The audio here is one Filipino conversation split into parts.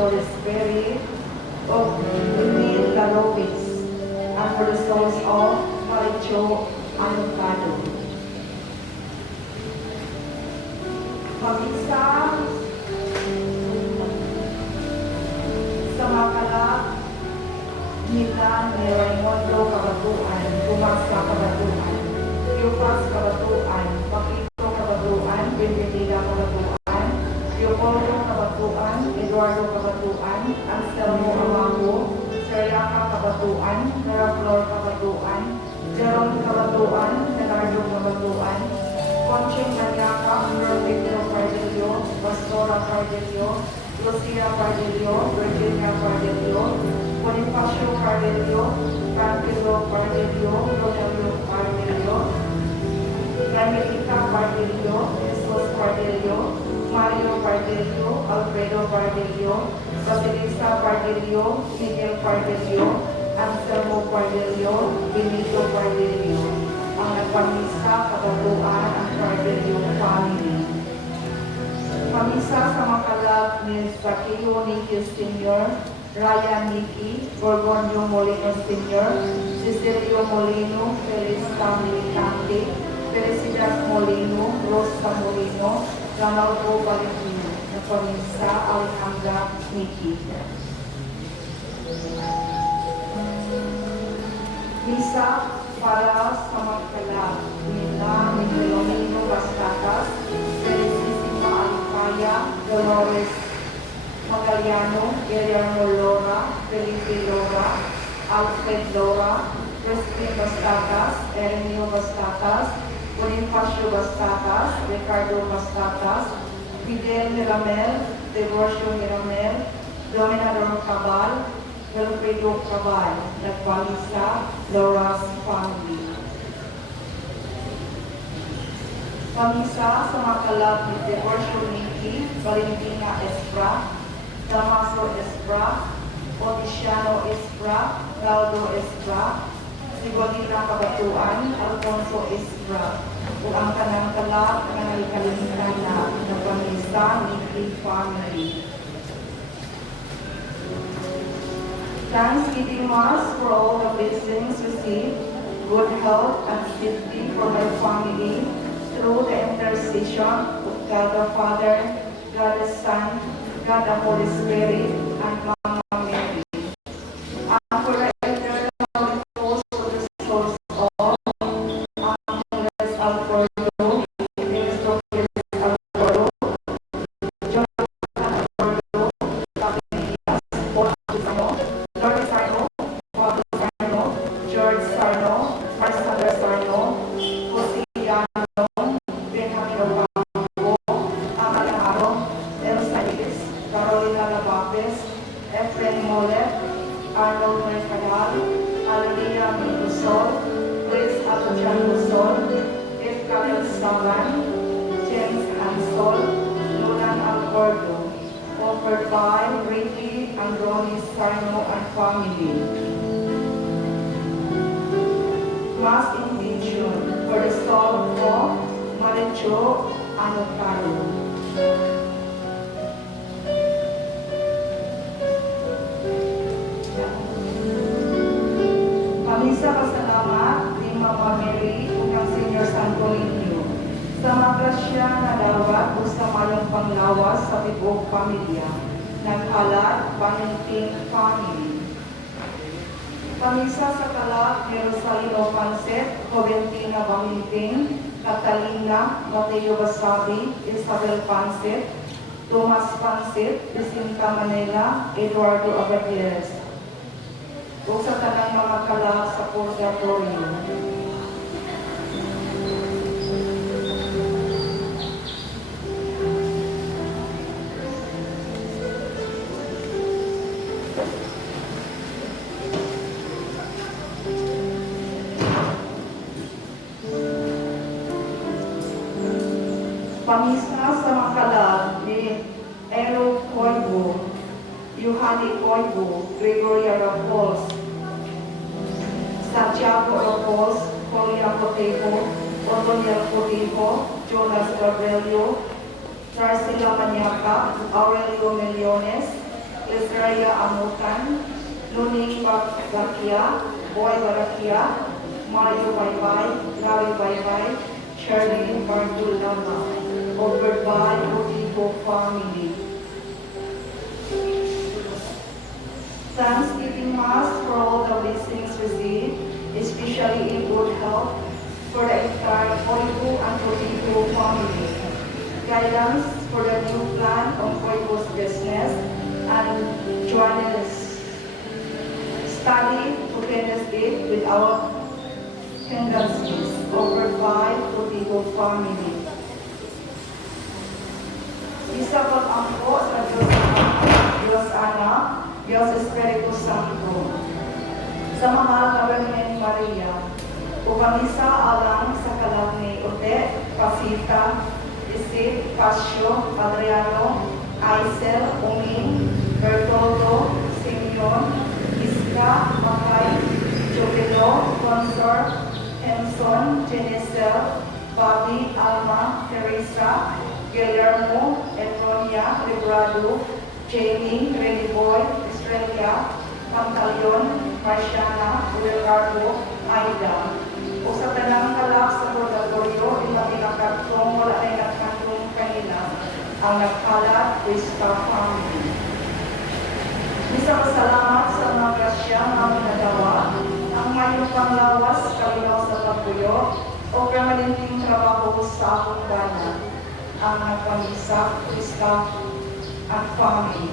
Holy Spirit, of Emil Larowitz, and for the souls of Maricho Anocado. Pag-isa sa makalak nila ni Raimundo Kabatuan, Tumas sa Kabatuan, Yupas Kabatuan, Pakito Kabatuan, Benvenida Kabatuan, Leopoldo Kabatuan, Eduardo Kabatuan, Anselmo Amago, Seriaca Kabatuan, Naraflor Kabatuan, Jerome Kabatuan, Leonardo Kabatuan, Conching Maniaca, Rodrigo Cardelio, Pastora Cardelio, Lucia Cardelio, Virginia Cardelio, Bonifacio Cardelio, Cantilo Cardelio, Rogelio Cardelio, Danielita Cardelio, Jesus Cardelio, Mario Cardelio, Alfredo Cardelio, Basilisa Cardelio, Miguel Cardelio, Anselmo Cardelio, Benito Cardelio. Ang nagpamisa kabatuan ang Cardelio family. Pamisa sa makalab ni Sakio Nikki Sr., Ryan Nikki, Gorgonio Molino Sr., Cecilio Molino, Felix Militante, Felicidad Molino, Rosa Molino, Ronaldo Valentino. Nagpamisa Alejandra Nikki. Misa para sa magkalab nila ni Filomeno Bastatas, Felicissima Alipaya, Dolores Magaliano, Guillermo Lora, Felipe Lora, Alfred Lora, Crispin Bastatas, Erenio Bastatas, Bonifacio Bastatas, Ricardo Bastatas, Fidel Miramel, Devocio Miramel, Dominador Cabal, Wilfredo Cabal, nagpamisa, Lora's family. Pamisa sa makalab ni Devocio Nikki, Valentina Espra, Damaso Espra, Odiciano Espra, Claudio Espra, Sigolina Kabatuan, Alfonso Espra, ug ang kanang kalab nga nagkalimitan na nagpamisa Nikki family. Thanksgiving Mass for all the blessings received, good health and safety for my family through the intercession of God the Father, God the Son, God the Holy Spirit, and Mama Mary. And for the eternal repose of the souls of Angeles Alfredo, Christopher Alfredo, Jonathan Alfredo, Capilias, Paul Gisano, Lord Sarno, Pablo Sarno, George Sarno, Marcelo Sarno, Jose Yano, Benjamin Ocampo, Amalia Haro, Elsa Iris, Carolina Labapes, Efren Molet, Arnold Mercadal, Alvira Mindusol, Luis Aljan Musol, Efrael Salan, James Hansol, Lunan Alcordo, offered by Ricky and Ronnie Sarno and family. Mass intention for the soul of Maricho Anocado. Pamisa pasalamat ni Mama Mary ug ang Senior Santo Niño sa magrasya na dawat o sa mayong panglawas sa tibuok pamilya. Nag-alat Valentin family. Pamisa sa kalak ni Rosalino Pancet, Joventina Valentin, Catalina Mateo Basabi, Isabel Pancet, Tomas Pancet, Jacinta Manila, Eduardo Abadires. O sa tanang mga kalak sa purgatorio. Pamisa sa makalab ni Ero Coibo, Yohani Coibo, Gregoria Rapols, Santiago Rapols, Colia Cotejo, Otoniel Cotejo, Jonas Gabrielio, Tarsila Maniaca, Aurelio Millones, Lizraria Amutan, Luning Barakia, Boy Barakia, Mario Baybay, Ravi Baybay, Charlene Bardulama, offered by Otipo family. Thanksgiving Mass for all the blessings received, especially in good health, for the entire Oipo and Otipo family. Guidance for the new plan of Oipo's business and Joanna's study to finish it with our tendencies offered by Otipo family. Isa pag-angko sa Diyos Ama, Diyos Anak, Diyos Espiritu Santo. Sa mahal na Birhen Maria, upamisa alang sa kalag ni Ote, Pasita, Isip, Pasio, Adriano, Aisel, Uming, Bertoldo, Simeon, Iska, Makay, Jubilo, Consort, Henson, Genesel, Bobby, Alma, Teresa, Guillermo, Enronia, Librado, Jamie, Reniboy, Estrella, Pantaleon, Marciana, Ricardo, Aida. O sa tanang kalak sa purgatorio, imaginakatong wala ay nagkantong kanina ang nagkalat Krista family. Isa pasalamat sa mga grasya na minagawa, ang mayong panglawas kalinaw sa pagpuyo o permanenteng trabaho sa akong gana, ang nagpamisa Krista at family.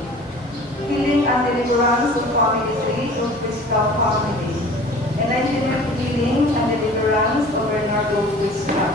Healing and deliverance of family tree of Krista family. Enlightenment, healing and deliverance of Bernardo Krista.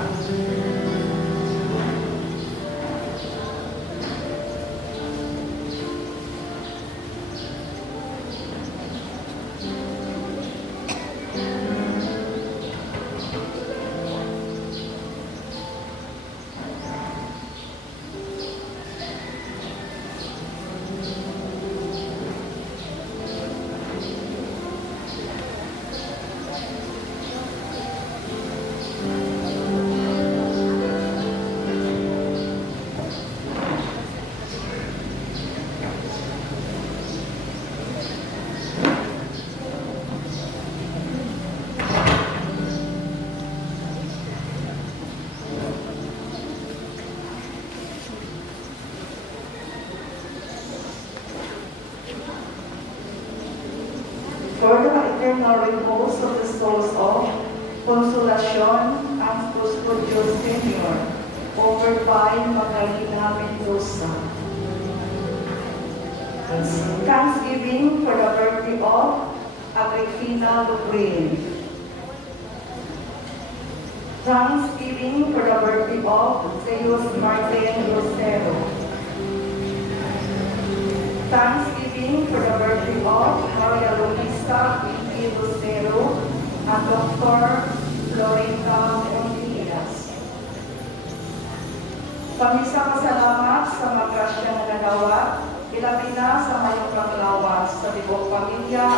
For the eternal repose of the souls of Consolacion and Custodio Senior, offered by Magdalena Mendoza. Thanksgiving for the birthday of Agripina Lubrin. Thanksgiving for the birthday of Zeus Martin Rosero. Thanksgiving for the birthday of Maria Luisa Pinti Lucero and Dr. Loretta Montilas. Pamisa pasalamat sa mga grasya na nagawa, ilabi na sa mayong paglawas sa tibok pamilya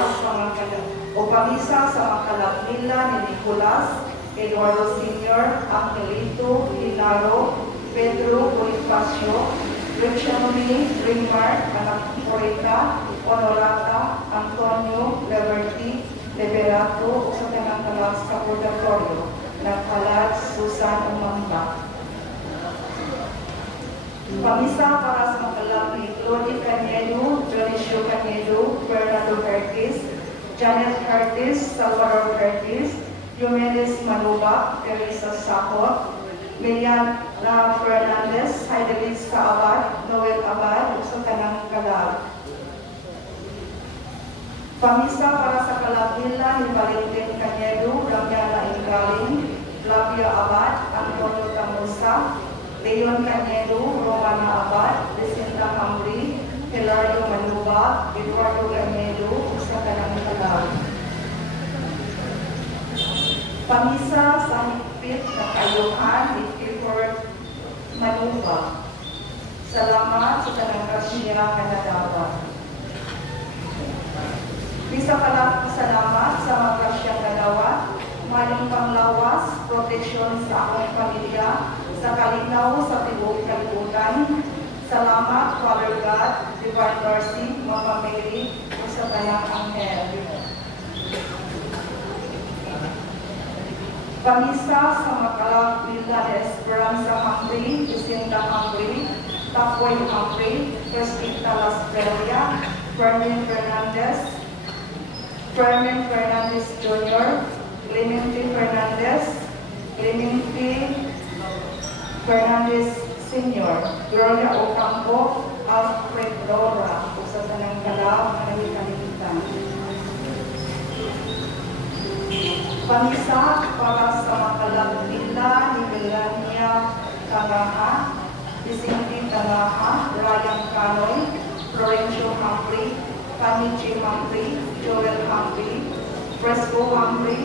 o pamisa sa mga kalap nila ni Nicolas, Eduardo Sr., Angelito, Hilaro, Pedro Bonifacio, Luciani, Ringmark, Anak Morita, Honorata, Antonio, Liberty, Liberato, sa tanang kalap sa purgatorio, nagkalat Susan Umamba. Pamisa para sa mga kalap ni Claudia Canedo, Dionisio Canedo, Fernando Curtis, Janet Curtis, Salvador Curtis, Diomedes Manuba, Teresa Sakot, Miliana Fernandez, Heidelis Abad, Noel Abad, sa tanang kalab. Pamisa para sa kalab nila ni Valentin Canedo, Damiana Ingaling, Flavia Abad, Antonio Tamusa, Leon Canedo, Romana Abad, Jacinta Hamri, Hilario Manuba, Eduardo Canedo, sa tanang kalab. Pamisa sa higpit na kayuhan ni Clifford Manuba. Salamat sa tanang grasya na nadawa. Isa pala salamat sa mga grasyang nadawa, maling panglawas, proteksyon sa akong pamilya, sa kalinaw sa tibok kalibutan. Salamat, Father God, Divine Mercy, Mama Mary, o sa tanang anghel. Pamisa sa Makalag Villa de Esperanza Humphrey, Jacinta Humphrey, Tapoy Humphrey, Crispita Las Velia, Fermin Fernandez Jr., Clemente Fernandez Sr., Gloria Ocampo, Alfred Dora, o sa tanang kalab na nagkalimutan. Pamisa para sa Makalag Villa ni Melania Tangaha, Isinti Tangaha, Ryan Canoy, Florencio Humphrey, Kanichi Humphrey, Joel Humphrey, Fresco Humphrey,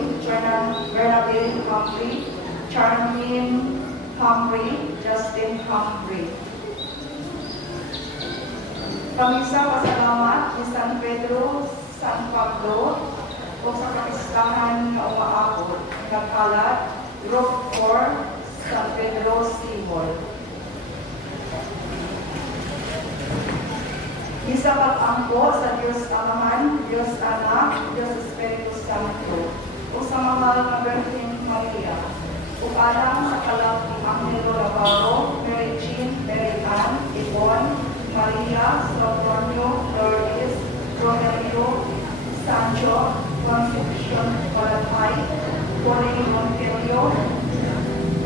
Bernabel Humphrey, Charmin Humphrey, Justin Humphrey. Pamisa pasalamat ni San Pedro, San Pablo, o sa kapistahan na umaabot, nagkalat, Group 4, San Pedro Seawall. Isa pag-angko sa Diyos Amahan, Diyos Anak, Diyos Espiritu Santo, o sa mahal na Birthing Maria, o alang sa kalap ni Angelo Navarro, Mary Jean, Mary Ann, Yvonne, Maria, Socorro, Lourdes, Rogelio, Sancho, Concepcion Colatay, Pauline Monterio,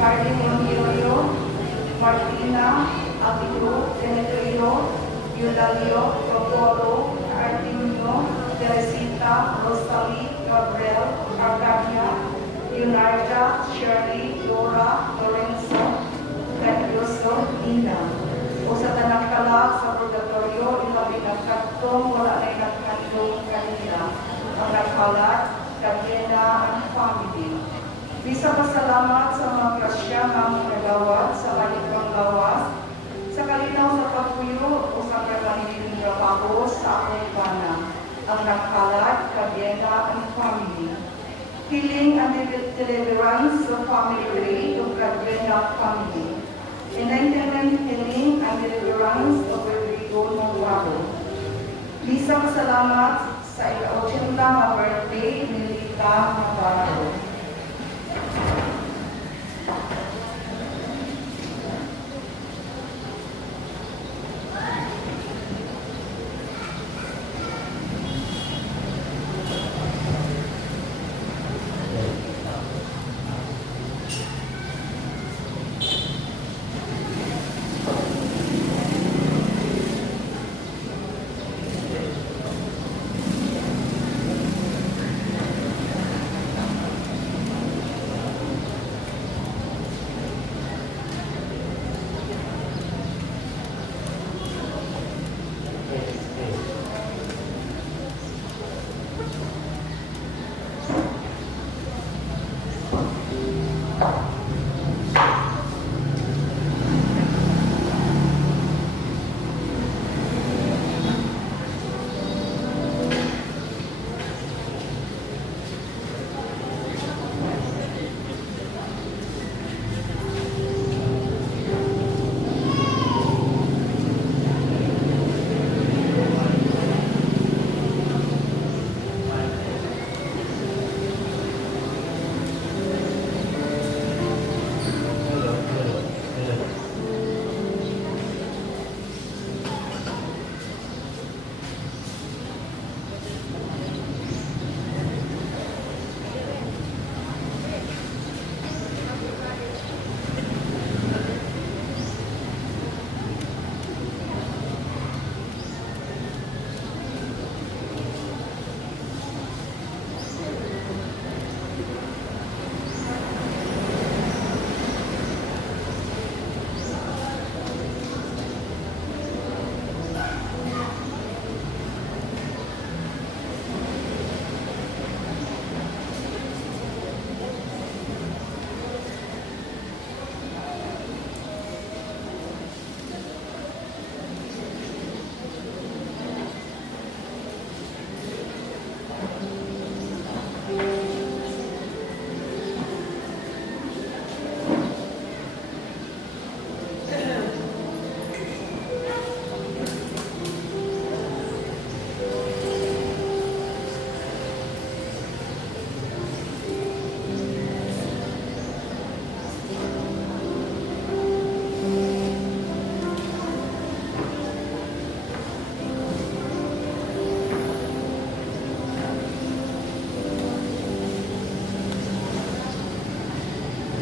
Cardin Monterio, Martina, Aguilo, Demetrio, Eulalia, Toporo, Artemio, Teresita, Rosalie, Gabriel, Arcadia, Leonarda, Shirley, Laura, Lorenzo, Cadioso, Nina. O sa tanang kalab sa purgatorio, ilabi nagkatong wala na nagkandong kanila. Ang nagkalat, Gabriela, and family. Bisa pasalamat sa mga grasya ng nagawad sa kanilang gawas, sa kalinaw sa pagpuyo o sa kanilang trabaho sa akong pana. Ang nagkalat, Gabriela, and family. Healing and deliverance of family Ray of Gabriela family. Enlightenment, healing, and deliverance of Rodrigo Navarro. Bisa pasalamat sa ika-80 na birthday ni Lita Navarro.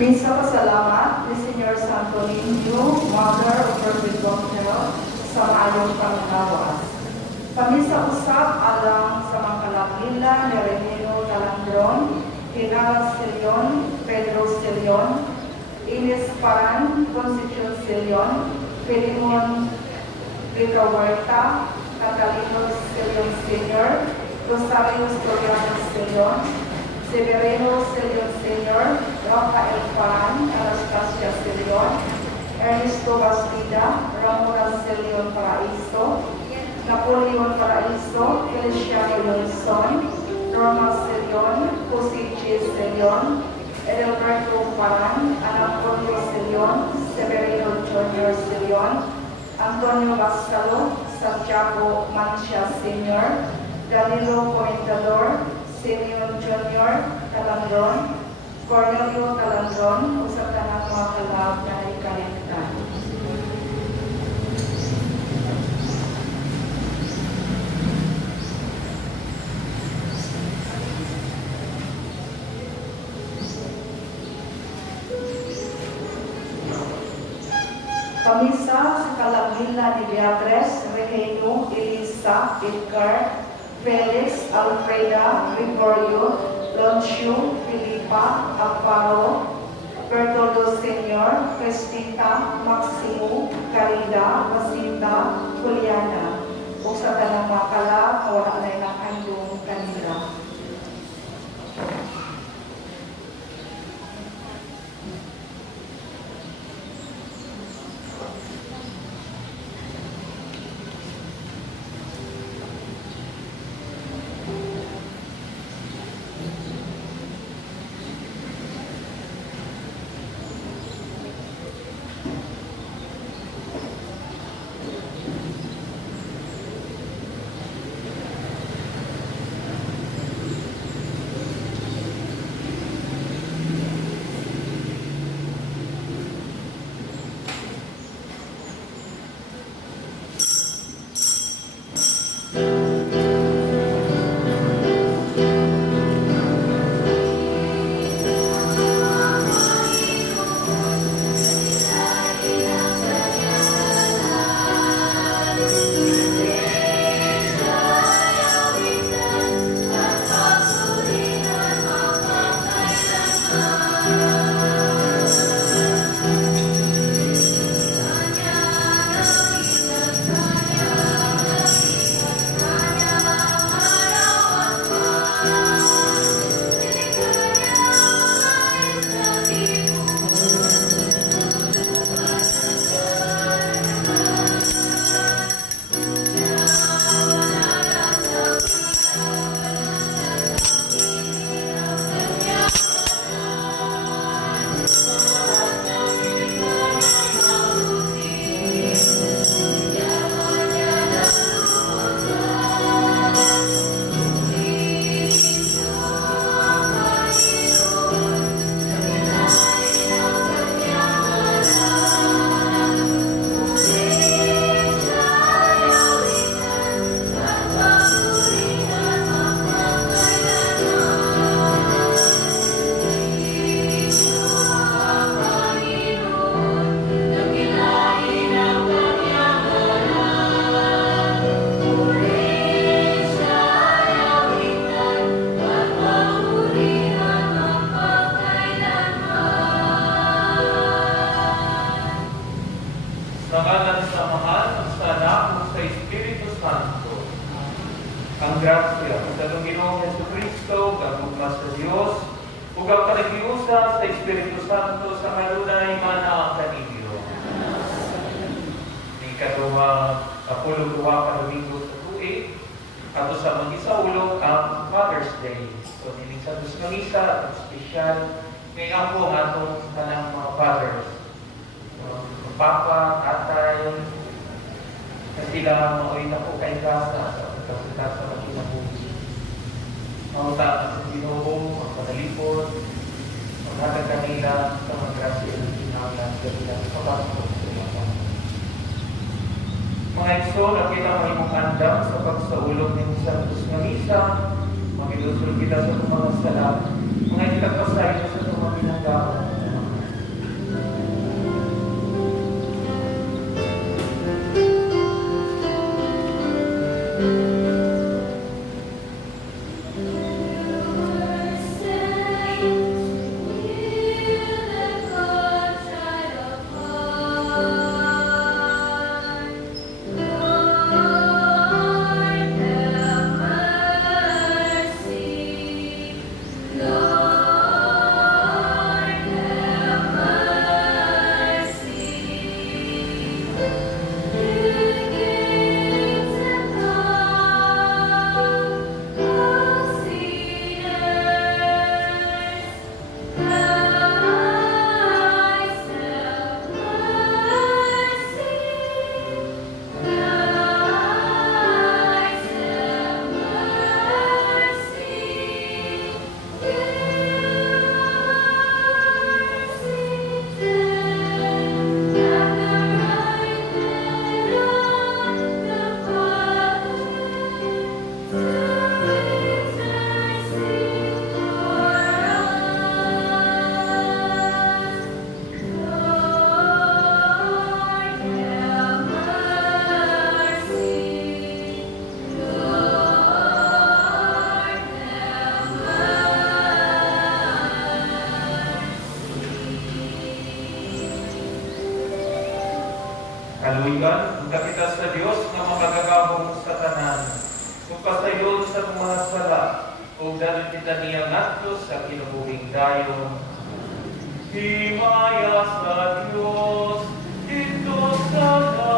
Misa pasalamat ni Senyor Santo Niño, Mother of Perpetual Health, sa maayong panglawas. Pamisa usap alang sa mga kalakila ni Renino Talandron, Hinala Silion, Pedro Silion, Ines Paran, Constitution Silion, Filimon Rica Huerta, Catalino Silion Sr., Rosario Soriano Silion, Severino Silion Sr., Rafael Paran, Anastasia Silion, Ernesto Bastida, Ramona Silion Paraiso, Napoleon Paraiso, Feliciano Lozon, Roma Silion, Jose J. Silion, Edelberto Paran, Anapolio Silion, Severino Jr. Silion, Antonio Basalo, Santiago Mancha Sr., Danilo Comentador, Senior Jr. Talandron, Cornelio Talandron, usap na ng mga kalab na ikaligtan. Kamisa sa kalabila ni Beatriz, Regino, Elisa, Edgar, Felix, Alfreda, Gregorio, Loncio, Filipa, Alvaro, Bertoldo Sr., Cristita, Maximo, Carida, Jacinta, Juliana. O sa tanang makala, wala na ilang handong kanila. Ang grasya sa Panginoong Jesucristo, kagugma sa Diyos, ug ang panagiusa sa Espiritu Santo sa kanunay mana kaninyo. Ikaduha, kapuluwa ka Domingo sa tuig, ato sa mag-isaulo ang Father's Day. So, niling sa Dusmanisa, at espesyal, may ako ang atong kanang mga fathers. Papa, tatay, na sila maoy na po kay grasa sa pagkasitas sa magkinabuhi. Mautaan sa Ginoo, ang panalipod, ang hatag kanila sa mga grasya ng kinaulan kanila sa pasok sa mga. Mga igso, nakita mo imong andam sa pagsaulog ng Santos nga Misa, magilusol kita sa mga salam, mga itakpasayo sa mga pinanggawa. Kaluigan, ang kapitas sa Diyos na makagagabong sa tanan. Supasayon sa mga sala, o dalit kita niya ngadto sa kinabuhing dayon. Himaya sa Diyos, dito sa langit.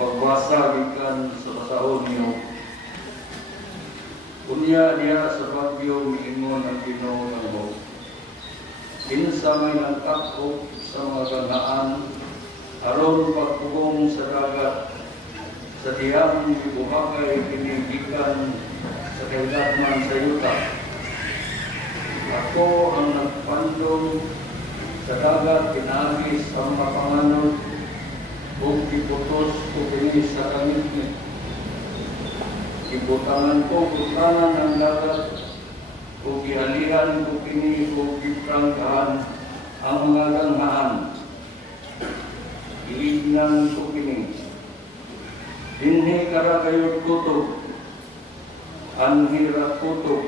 Pagbasagikan sa pasahon niyo, kunya niya sa bagyo miingon ang Ginoo ng mo. Kinsa may nagtakop sa mga ganaan, aron pagpugong sa dagat, sa diyang ibuhakay kinigikan sa kailatman sa yuta. Ako ang nagpandong sa dagat pinagi sa mga panganod o iputos ko kini sa kangitngit. Ibutangan ko butanan ng dagat o gihalihan ko kini o giprangkahan ang mga ganghaan. Iignan ko kini. Dinhi karagayod kutob, anhira kutob,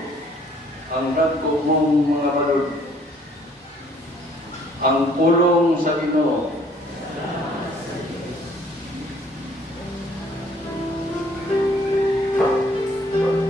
ang dagko mong mga balod. Ang pulong sa Ginoo. Yes,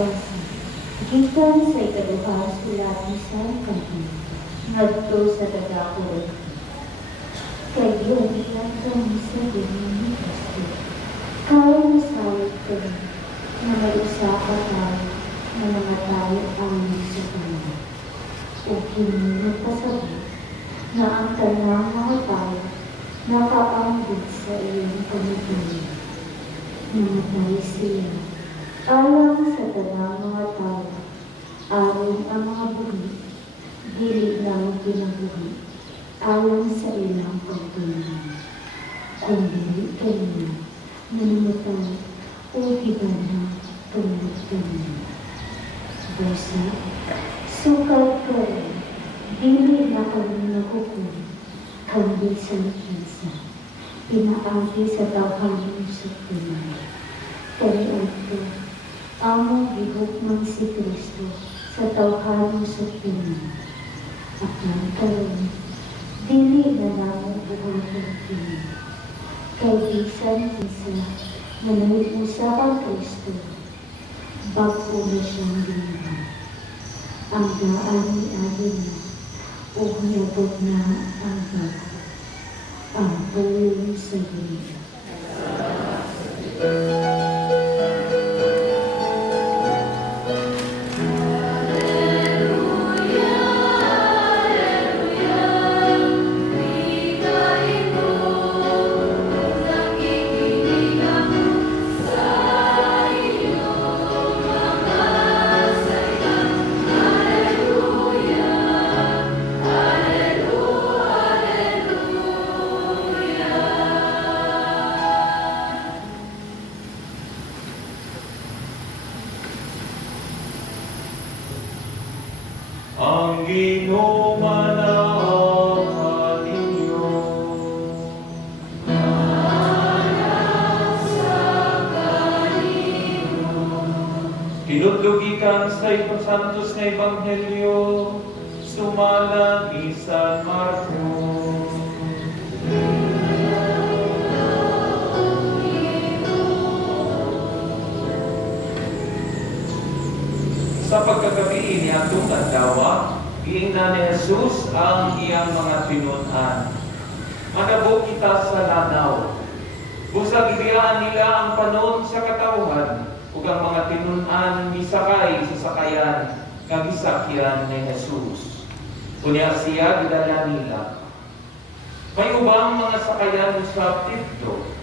pagbasa. Gikan sa ikaduhang sulati sa kanon, ngadto sa tagakuron. Kay giulitan kami sa dinong ni Kristo. Kaya nasawit kami na mag-usapa tayo na mga tayo amin sa Kanya. O kini nagpasabi na ang tanang mga tayo nakaambit sa iyong pamilya. Namatay siya. Alang sa tanang mga tao, aron ang mga buhi, dili lang kinabuhi, alang sa ilang pagtunan. Kung dili kanina, namatay o gibana tungod kanina. Basa, sukat ko rin, dili na kami nakukuha, kundi sa kinsa, pinaagi sa tawhanin sa tunay. Kaya ito, among gihukman si Kristo sa tawhanin sa tunay. At ang karon, dili na namang buhaton tunay. Kay bisan isa na nag-usap ang Kristo, bago na siyang ginawa. Ang daan ni Adi na, o niyabot na ang bago. Ang buhay sa Diyos. Ang Ginoo manahan ninyo. Tinutlugikan sa Santos na Ebanghelyo, sumala ni San Marcos. Sa pagkagabi ni atong adlaw, giingnan ni Jesus ang iyang mga tinun-an. Manabo kita sa lanaw. Busag ibiyaan nila ang panon sa katawhan, ug ang mga tinun-an misakay sa sakayan nga gisakyan ni Jesus. Kunya siya gidala nila. May ubang mga sakayan sa Tito.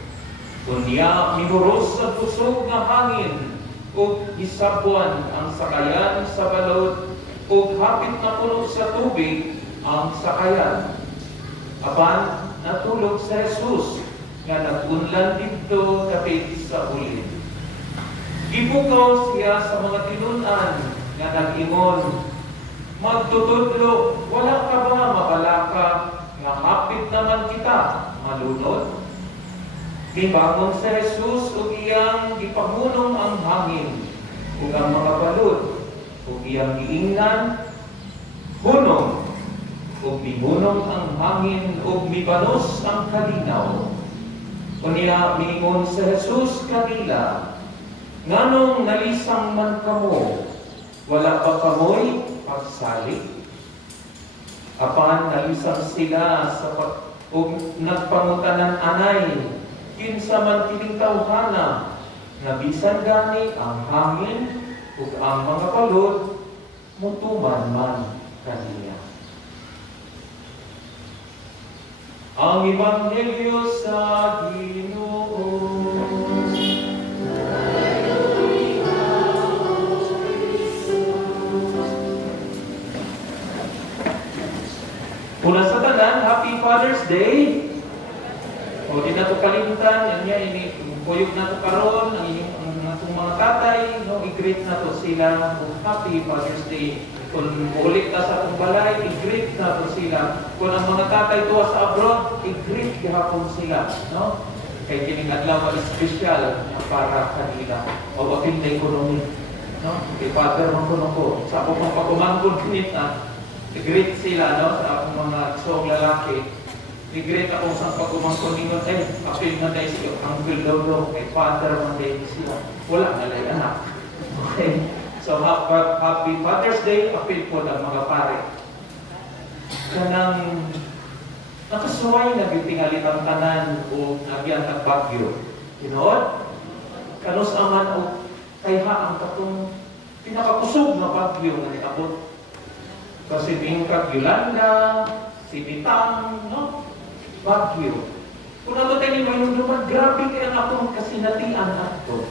Kunya mihuros sa pusog nga hangin ug isabuan ang sakayan sa balod ug hapit na puno sa tubig ang sakayan. Apan natulog sa Jesus nga nagunlan didto dapit sa ulid. Gipukaw siya sa mga tinun-an nga nag-ingon, "Magtutudlo, wala ka ba mabalaka nga hapit naman kita malunod?" Gibangon sa Jesus ug iyang gipamunong ang hangin ug ang mga balod ug iyang giingnan, hunong ug mihunong ang hangin ug mibanos ang kalinaw. Kunya miingon sa Jesus kanila, "Nganong nalisang man kamo? Wala ba kamoy pagsalik?" Apan nalisang sila sa ug nagpangutanan anay, kinsa man kining tawhana nga bisan gani ang hangin ug ang mga balod mutuman man kaniya. Ang Ebanghelyo sa Ginoo. Una sa tanan, Happy Father's Day. O di na ito kalimutan, yan niya, buyog na ito karoon, ang atong mga tatay, no, i-greet na ito sila, Happy Father's Day. Kung ulit ka sa atong balay, i-greet na ito sila. Kung ang mga tatay tuwa sa abroad, i-greet gihapon sila, no? Kaya kining adlaw is special para kanila. O aking na ekonomi, no? Kay Father, magkuno ko, sa akong pagkumangkon kinita, i-greet sila, no, sa akong mga isong lalaki. I-greet ako sa pagkumangkon ninyo, apil na tayo siya, Uncle Dodo, kay Father man tayo sila. Wala na lang anak. Okay? So, happy Father's Day, appeal po ng mga pare. Kanang nakasuway na bitingali ang tanan o nagyan ang bagyo. Tinood? Kanus aman o kayha ang katong pinakakusog na bagyo na niabot. Kasi bingkag Yolanda, Sibitang, no? Bagyo. Kung nato tayo ni Mayunduman, grabe kaya ang akong kasinatian ato.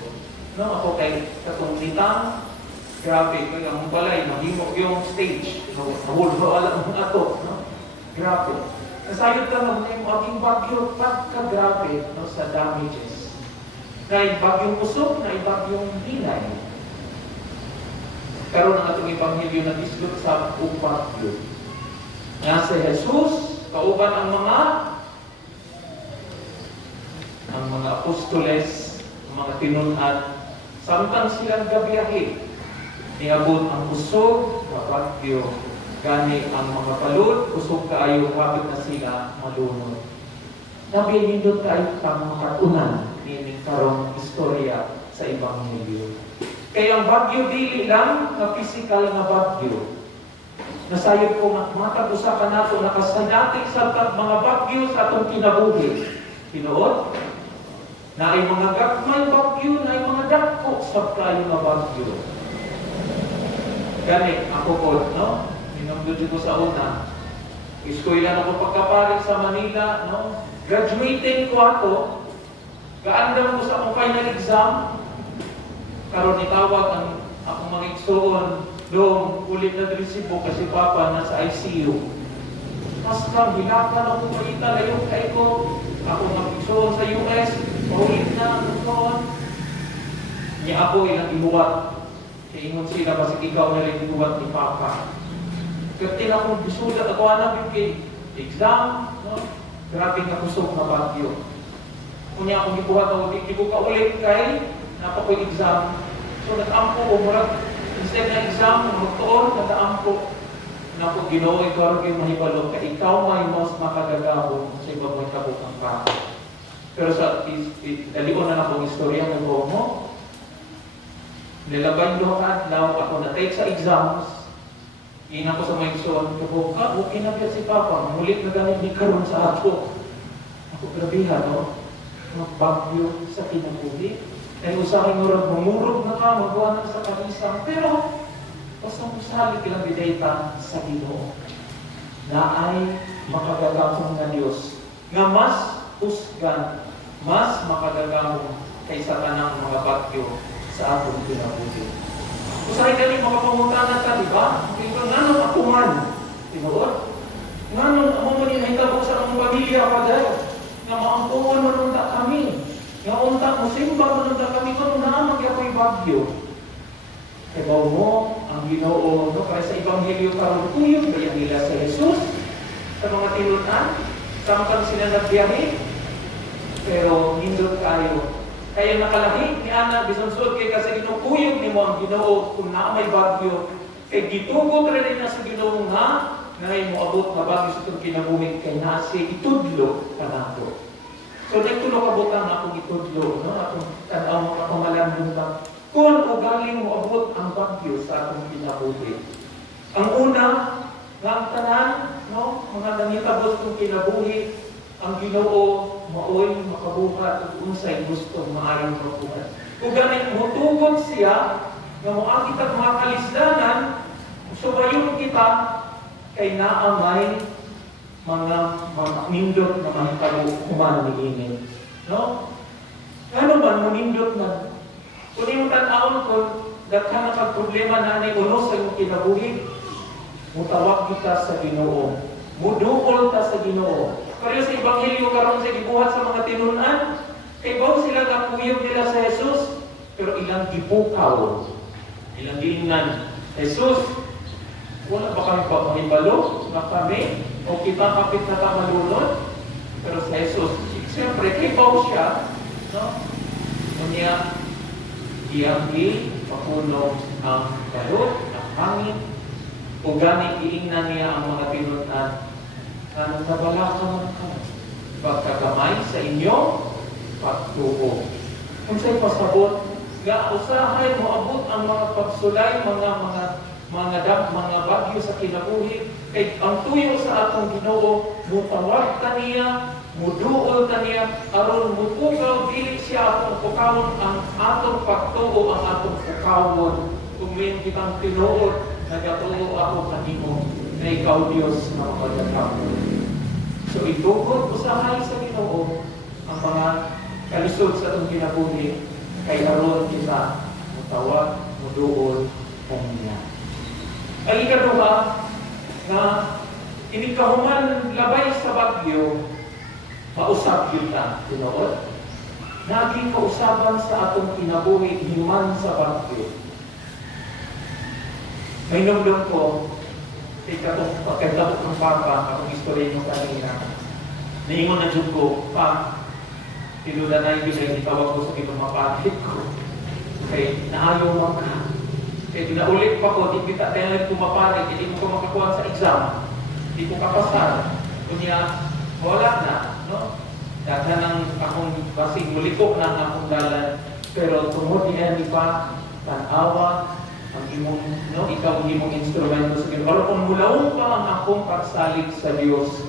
No? Ako kay katong Sitang, grabe, kaya ang balay, mahimok yung stage. Nahulho alam mo ato. No? Grabe. Nasayot ka lang yung aking bagyo, pagka-grabe no, sa damages. Na bagyong usok, na bagyong hinay. Karoon ang atong Ebanghelyo na dislot sa bagyo. Nga si Jesus, kauban ang mga apostoles, ang mga tinunan, samtang silang gabiyahe, niabot ang usog na bagyo, gani ang mga palud, usog kaayo, hapit na sila malunod. Nabiyahindot kayo ang makatunan, nining karong istorya sa Ebanghelyo. Kaya ang bagyo dili lang na physical na bagyo. Nasayod ko nga, matag-usapan nato nakasadating sa mga bagyo sa atong kinabuhi. Tinuod? Na ay mga gagmay bagyo, na ay mga dako sa kayo na bagyo. Gani, ako po, no? Minumdod ko sa una. Iskoy-lan ako pagkaparing sa Manila, no? Graduating ko ako. Gaandam ko sa akong final exam. Karon itawag ang akong mga igsoon doon, ulit na resibo kasi Papa nasa ICU. Mas lang, hilakan ako paita, layo kay ko. Ako mag-igsoon sa US, paulit na, doon. Niya ako ilang ihuwat. Ingon sila, basig ikaw na rin ihuwat ni Papa. Kasi akong bisulat, ako anak yung exam, no? Grabe nga kusog na bagyo. Kunya akong ibuhat ako, di ko kaulit kay napakoy exam. So nag-ampo ko, murag, instead na exam, magtuon, nag-ampo. Napo, Ginoo, ikaw rin mahibalo ka, ikaw may mas makagagabong sa ibang may kabukang pa. Pero sa dalion na akong istorya ng mo, nilabay doon adlaw ako na-take sa exams, ina ko sa may son, kabuka, okay na si Papa, mulit na ganun di karon sa ato. Ako, grabihan, no? Magbagyo sa kinabuhi. Dahil usahin mo rin, mamurog na ka, magawa na sa kanisang. Pero, basta usali kilang bidayta sa Ginoo na ay makagagamong na Diyos. Nga mas usgan, mas makagagamong kaysa tanang mga bagyo sa atong kinabuhi. Usahin kami makapangutangan ka, di ba? Ito nga nung ako man, tinuod? Nga nung ako man yung nahitabo sa akong pamilya pa dahil, nga maampungan manunta kami. Nga unta mo, simba manunta kami, kung naamag ako'y bagyo. Kaya mo, ang Ginoo, no? Kaya sa Ebanghelyo karon tuyog, kaya nila sa Jesus, sa mga tinunan, samtang sila nagbiyahe, pero hindot kayo. Kaya nakalahi ni Ana, bisansod kay kasi inukuyog ni mo ang Ginoo kung na may bagyo. Kay gitugot rin na sa Ginoo nga, na mo abot na bagyo sa itong kinabuhi kay nasi itudlo ka nato. So nagtulo kabutan akong itudlo, no? Akong tanawang kapamalandong lang. Kung ugaling mo abot ang bagyo sa atong kinabuhi. Ang una, nga ang tanan, no? Mga nangitabot kong kinabuhi, ang Ginoo maoy makabuhat ug unsay gusto maayong mabuhat. Kung ganit mo tugon siya nga moagi kita mga kalisdanan, subayon kita kay naamay mga nindot na mahitabo human niini. No? Ano man mo nindot na? Kung yung tan-aon ko, daghan na problema na ni uno sa iyong kinabuhi, mutawag kita sa Ginoo. Muduol ta sa Ginoo. Pero sa Ebanghelyo karon sa gibuhat sa mga tinunan, kay bawo sila nakuyog nila sa Jesus, pero ilang gipukaw, ilang giingnan. Jesus, wala ba kami pagmahibalo na kami, o kita kapit na kamalunod? Pero sa Jesus, siyempre, kay bawo siya, no? Kanya, iyang papuno ang balot, ang hangin, o gani iingnan niya ang mga tinunan. Anong nabala ka man ka? Pagkagamay sa inyo, pagtuo. Kung sa'yo pasabot, nga usahay moabot ang mga pagsulay, mga bagyo sa kinabuhi, kay ang tuyo sa atong Ginoo mutawag ta niya, muduol ta niya, aron mupugaw dili siya atong pukawon ang atong pagtuo, ang atong pukawon. Kung may kitang tinuod, nagatuo ako kanimo na ikaw Diyos na mapagkakapon. So itugod usahay sa Ginoo ang mga kalisod sa atong kinabuhi, kay aron kita mutawag, muduol kaniya. Ang ikaduha, na inikahuman labay sa bagyo, mausap kita, tinuod. Naging kausaban sa atong kinabuhi, himan sa bagyo. May nungdong ko, ikatong pagkagabot ng Papa, akong istorya mo kanina. Naingon na dyan ko, Pa, tinuda na yung bilay, itawag ko sa pinumapatid ko. Kaya naayaw mo ka. Kaya naulit pa ko, di kita tayo tumaparig, hindi mo ko makakuha sa exam. Hindi ko kapasal. Kunya, wala na, no? Daghan ang akong basig, mulikok na ang akong dalan. Pero tungod niya ni Pa, tanawa, ang imong, no? Ikaw ang imong instrumento sa Ginoo. Pero kung mulaong pa ang akong pagsalig sa Diyos,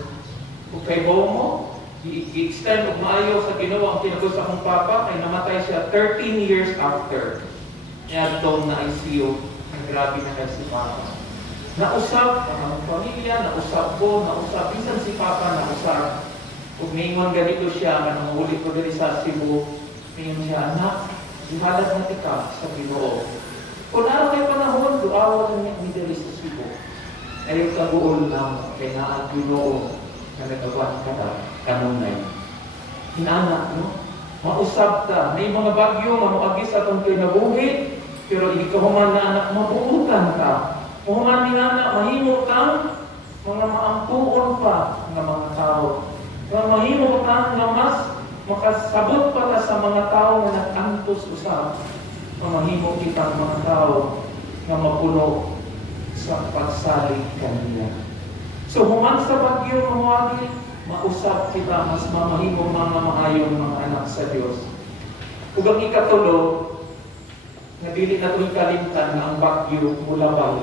kung kay mo, i-extend o maayo sa Ginoo ang tinagos sa akong Papa, kay namatay siya 13 years after. Kaya doon na ICU, ang grabe na kay si Papa. Nausap ang aming pamilya, nausap ko, nausap, minsan si Papa nausap. Kung ngayon ganito siya, kanang ulit ko din sa Cebu, ngayon siya, anak, ihalad na tika sa Ginoo. Kung naroon kayo panahon, duawan niya ni Deli sa Cebu. Ayaw kaguol lang, kay naang Ginoo, na nagkawan ka na, kanunay. Hinaanak, no? Mausap ta. May mga bagyo, mamuagis atong kinabuhi, pero hindi ka human na anak, mabuutan ka. Human ni anak, mahimo kang mga maampuon pa ng mga tao. Mga mahimo kang nga mas makasabot pa ta sa mga tao na nag-antos usap. Mahimo kitang mga tao na mapuno sa pagsalig kanila. So human sa bagyo, mamuagi, mausap kita, mas mamahimo mga maayong mga anak sa Diyos. Kung ang ikatulo, nabili na ito'y kalimtan na ang bagyo mula ba?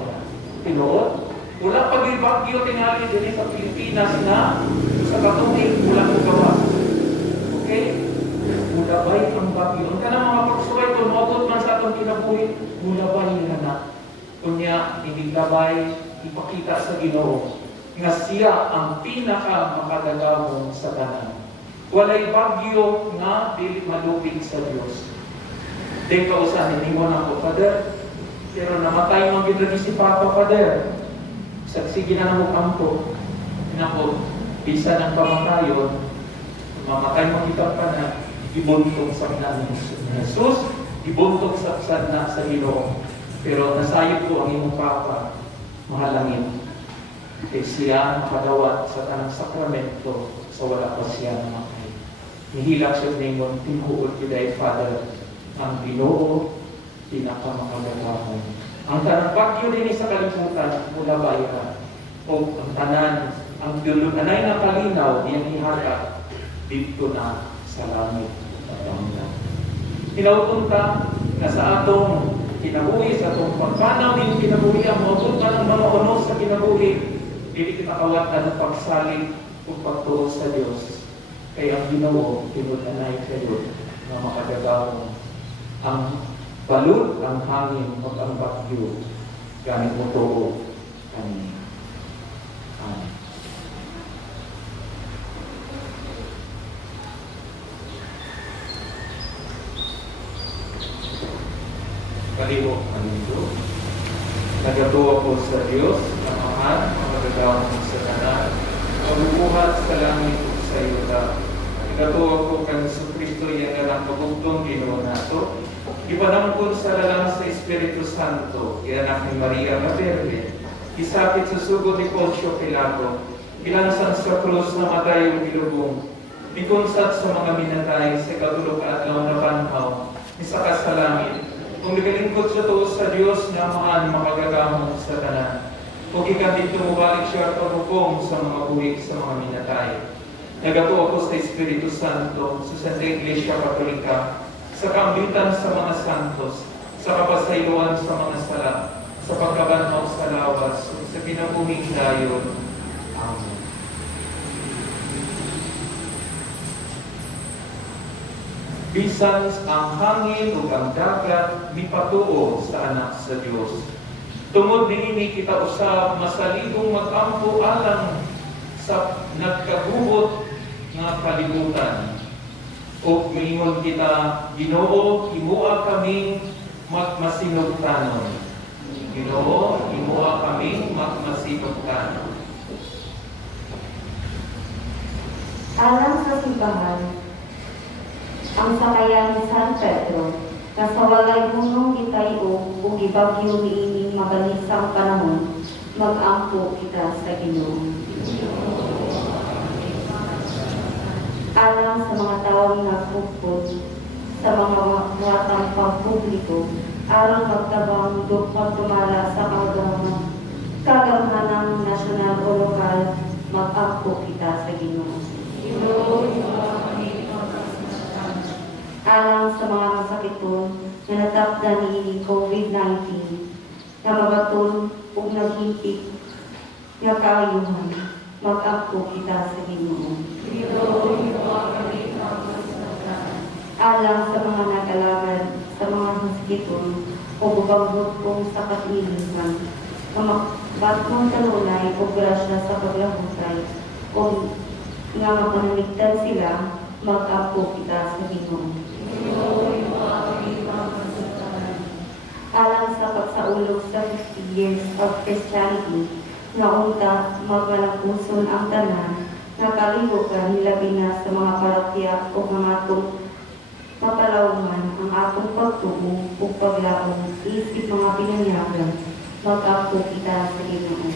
Tinuod? Wala pag yung bagyo tingali din sa Pilipinas na sa katungin mula ko gawa. Okay? Mula ba ang bagyo? Ang kanang mga pagsuway ito, maabot man sa atong kinabuhi, mula ba yung anak? Kunya, hindi labay, ipakita sa Ginoo nga siya ang pinaka makadagawon sa tanan. Walay bagyo nga dili malupig sa Dios. Deng kausan ni mo na ko, Father, pero namatay mo gid si Papa, Father. Sagsige na mo kampo. Nako, bisan ang pamatayon, mamatay mo kita pa na ibuntog sa kanan ni Jesus, ibuntog sa sana sa Ginoo. Pero nasayop ko ang imong Papa, mahalangin. Kaya siya makadawat sa tanang sakramento sa wala pa siya namatay. Nihilak siya ningon, tinuod kiday, Father, ang Ginoo, pinakamakagawahon. Ang tanang bagyo din sa kalimutan, mula bayan, o ang tanan, ang dulunanay na kalinaw, iyang ihagat, dito na sa langit at Panginoon. Pinaupunta na sa atong kinabuhi, sa atong pagpanaw din kinabuhi, ang mapunta ng mga unos sa kinabuhi, hindi kita kawatan ng pagsalig o pagtuo sa Diyos. Kaya ang Ginoo, tinunanay kayo na makadagawang ang balot, ang hangin, at ang bagyo, gamit mo tuo kami. Amen. Kaliho, manindo. Nagatuwa ko sa Diyos na mahal, makadagawang sa tanan, magbubuhat sa langit sa iyo na. Nagatuwa ko kang Kristo yung dalang pagugtong Ginoo nato. Ipanamkod sa lalang sa Espiritu Santo, ianak ni Maria na Verde, isapit sa sugod ni Poncio Pilato, ilansan sa krus na matay o ilubong, ikunsat sa mga minatay sa katulog at laon na panhaw, isakas sa langit, kung nagalingkod sa tuos sa Diyos na mahal makagagamong sa tanan, kung ikatid tumubalik siya paghukom sa mga buwig sa mga minatay. Nagatuwa ko sa Espiritu Santo, sa Santa Iglesia Katolika, sa kambitan sa mga santos, sa kapasayloan sa mga sala, sa pagkabanhaw sa lawas, sa pinabuhing dayon. Amen. Bisan ang hangin ug ang dagat mipatuo sa anak sa Dios. Tungod niini kita usab masalidong magampo alang sa nagkagubot nga kalibutan. O mingon kita, Ginoo, himua kaming magmasinugtanon. Ginoo, himua kaming magmasinugtanon. Alang sa simbahan, ang sakayan ni San Pedro, na sa walay punong itayo o gibagyo niining magalisang panahon, mag-ampo kita sa Ginoo. Alang sa mga taong nagpupod, sa mga muwatang pampubliko, aron magtabang dukpang tumala sa kagamhanang nasyonal o lokal, mag-ampo kita sa Ginoo. Alang sa mga masakiton na natapdan ni COVID-19 na mabaton o naghimpit nga kaayuhan, mag-ampo kita sa Ginoo. Alang sa mga nagalagan sa mga masakiton o bubangbot kong sa katilihan, na magbatong kanunay o grasya sa paglahutay o nga mapanamigtan sila, mag-ampo kita sa Ginoo. Alang sa pagsaulog sa 50 years of Christianity, nga unta magmalangkuson ang tanan, nga kalibukan labi na sa mga parokya o mga atong mapalawman ang atong pagtuo o paglaong isip mga pinanyagan, mag-ampo kita sa Ginoo.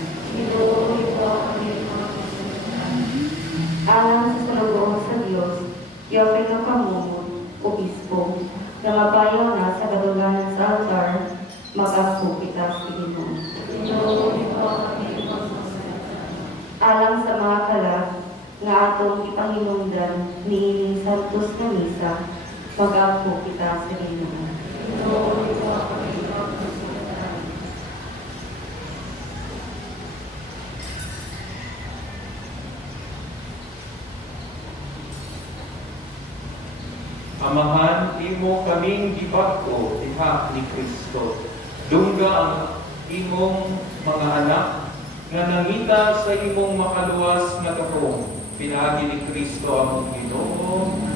Alang sa salugoon sa Diyos, Teofilo Camumon, Obispo, na mabayaw na sa kadulanan sa altar, mag-ampo kita sa Ginoo. Alang sa mga kalag nga atong ipanginungdan ni Santos na Misa, mag-ampo kita sa Ginoo. Amahan, imo kaming gibagko diha ni Kristo. Dungga ang imong mga anak nga nangita sa imong makaluwas nga katong. Pinagi ni Kristo among Ginoo.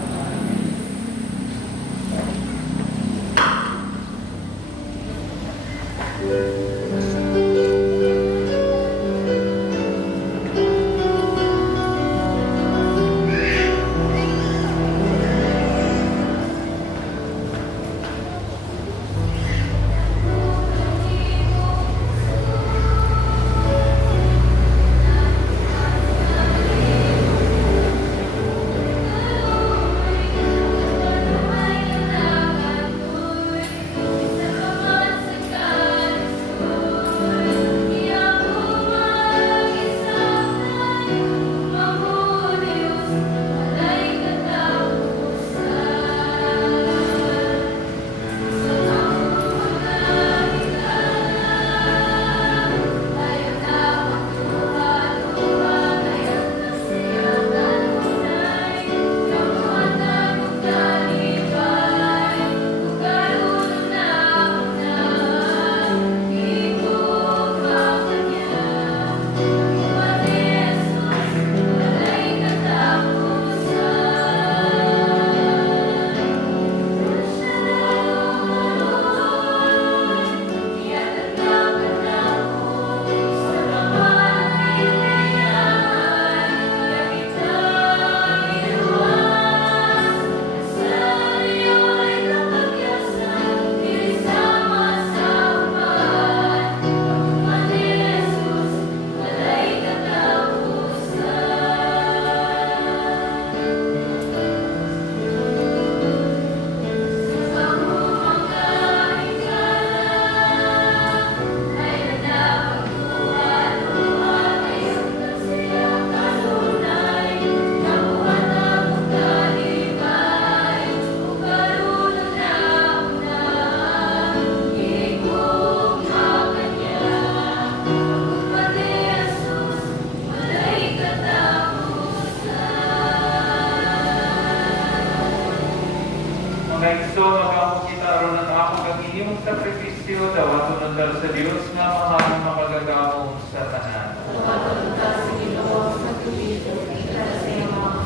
Naiso, magamo kita aron ang ako kag inyong sakripisyo, dawaton nun sa Dios nga mahal makagagamo sa tanan. Tumatod ka sa Ginoo sa tuwid, kita sa iyong mga